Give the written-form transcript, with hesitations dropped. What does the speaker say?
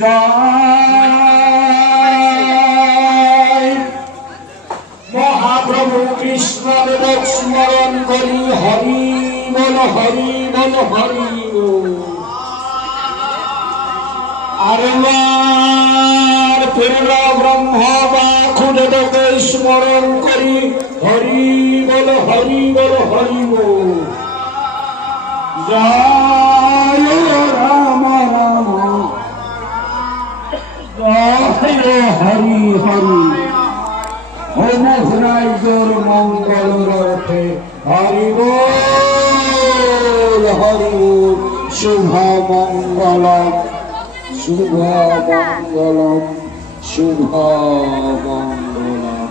জয় মহাপ্রভু কৃষ্ণদেব স্মরণ করি হরি বল হরি বল হরি আর পূর্ণ ব্রহ্মা বা খুদেবকে স্মরণ করি হরি বল হরি বল হরি বল জয় রাম রাম জয় হরি হরি রাজ্যর মঙ্গল রথে হরি বল হরি বল শুভ মঙ্গলম শুভ মঙ্গলম শুভ মঙ্গলম।